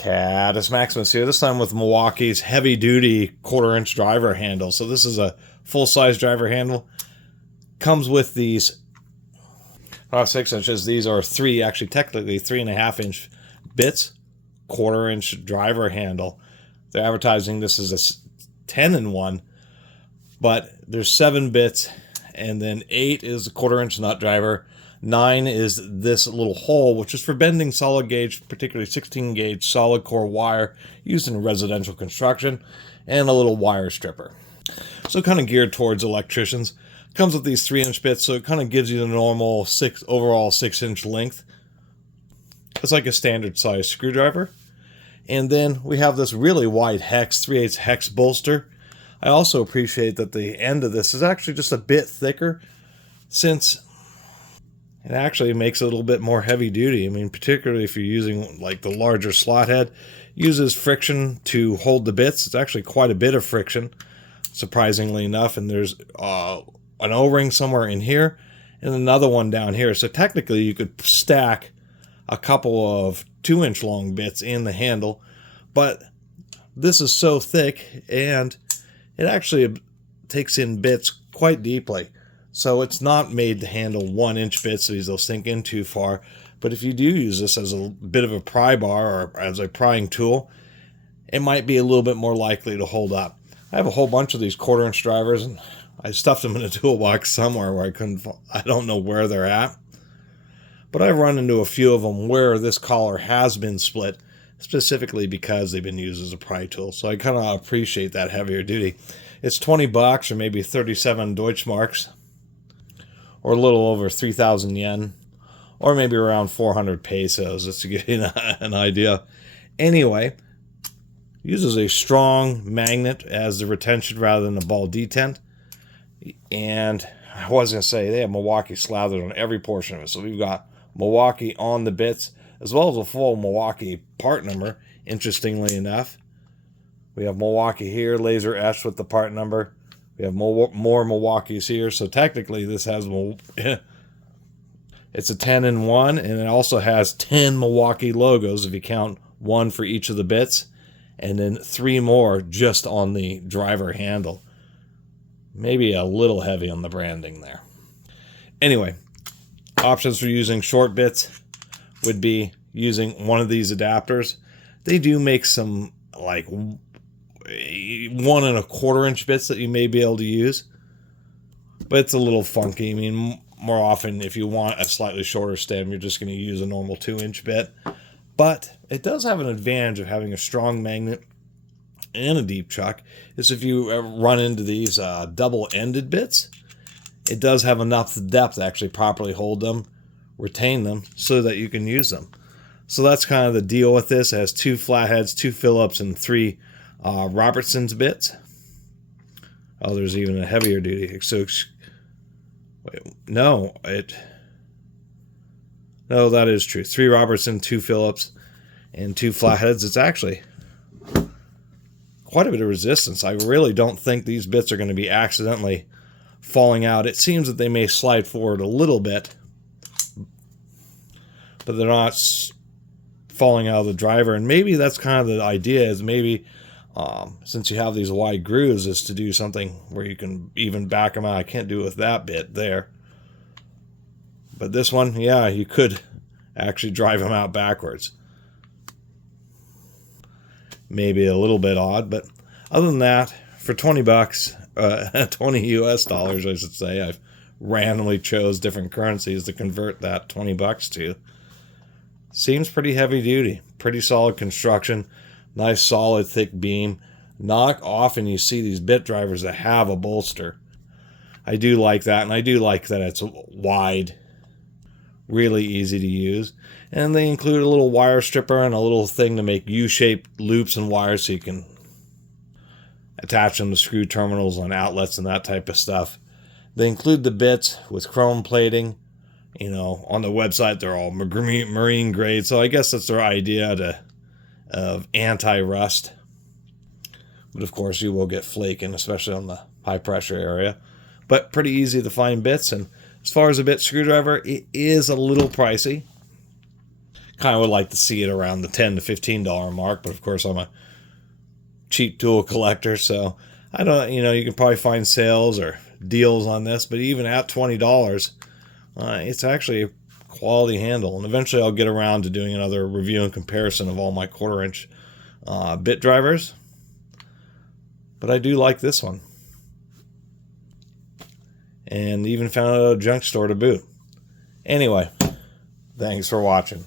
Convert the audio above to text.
Catus Maximus here, this time with Milwaukee's heavy-duty quarter-inch driver handle. So this is a full-size driver handle. Comes with these 6 inches. These are actually technically 3.5-inch bits, quarter-inch driver handle. They're advertising this as a 10-in-1, but there's 7 bits, and then 8 is a quarter-inch nut driver. 9 is this little hole, which is for bending solid gauge, particularly 16 gauge solid core wire used in residential construction, and a little wire stripper. So kind of geared towards electricians. Comes with these 3-inch bits, so it kind of gives you the normal overall 6-inch length. It's like a standard size screwdriver. And then we have this really wide hex, 3/8 hex bolster. I also appreciate that the end of this is actually just a bit thicker, since it actually makes it a little bit more heavy duty. I mean, particularly if you're using like the larger slot head, uses friction to hold the bits. It's actually quite a bit of friction, surprisingly enough. And there's an O-ring somewhere in here and another one down here. So technically you could stack a couple of 2-inch long bits in the handle, but this is so thick and it actually takes in bits quite deeply. So it's not made to handle 1-inch bits, so they'll sink in too far. But if you do use this as a bit of a pry bar or as a prying tool, it might be a little bit more likely to hold up. I have a whole bunch of these quarter-inch drivers, and I stuffed them in a toolbox somewhere where I don't know where they're at. But I've run into a few of them where this collar has been split, specifically because they've been used as a pry tool. So I kind of appreciate that heavier duty. It's $20 or maybe 37 Deutschmarks, or a little over 3,000 yen, or maybe around 400 pesos, just to give you an idea. Anyway, uses a strong magnet as the retention rather than a ball detent. And I was going to say, they have Milwaukee slathered on every portion of it. So we've got Milwaukee on the bits, as well as a full Milwaukee part number, interestingly enough. We have Milwaukee here, laser etched with the part number. We have more Milwaukees here, so technically this has it's a 10-in-1, and it also has 10 Milwaukee logos if you count 1 for each of the bits, and then 3 more just on the driver handle. Maybe a little heavy on the branding there. Anyway, options for using short bits would be using one of these adapters. They do make some like 1 1/4-inch bits that you may be able to use, but it's a little funky. I mean, more often if you want a slightly shorter stem, you're just going to use a normal 2-inch bit. But it does have an advantage of having a strong magnet and a deep chuck, is if you run into these double-ended bits, it does have enough depth to actually properly hold them, retain them, so that you can use them. So that's kind of the deal with this. It has 2 flatheads, 2 Phillips, and 3 Robertson's bits. Oh, there's even a heavier duty. So, wait, no, that is true. 3 Robertson, 2 Phillips, and 2 flatheads. It's actually quite a bit of resistance. I really don't think these bits are going to be accidentally falling out. It seems that they may slide forward a little bit, but they're not falling out of the driver. And maybe that's kind of the idea, is maybe since you have these wide grooves, is to do something where you can even back them out. I can't do it with that bit there. But this one, yeah, you could actually drive them out backwards. Maybe a little bit odd, but other than that, for $20, 20 US dollars, I should say, I've randomly chose different currencies to convert that $20 to. Seems pretty heavy duty, pretty solid construction. Nice solid thick beam. Not often you see these bit drivers that have a bolster. I do like that, and I do like that it's wide, really easy to use. And they include a little wire stripper and a little thing to make U-shaped loops and wires so you can attach them to screw terminals on outlets and that type of stuff. They include the bits with chrome plating. You know, on the website they're all marine grade, so I guess that's their idea of anti-rust. But of course you will get flaking, especially on the high pressure area. But pretty easy to find bits, and as far as a bit screwdriver, it is a little pricey. Kind of would like to see it around the $10 to $15 mark, but of course I'm a cheap tool collector, so I don't, you can probably find sales or deals on this, but even at $20, it's actually a quality handle. And eventually I'll get around to doing another review and comparison of all my 1/4 inch bit drivers, but I do like this one, and even found it at a junk store to boot. Anyway, thanks for watching.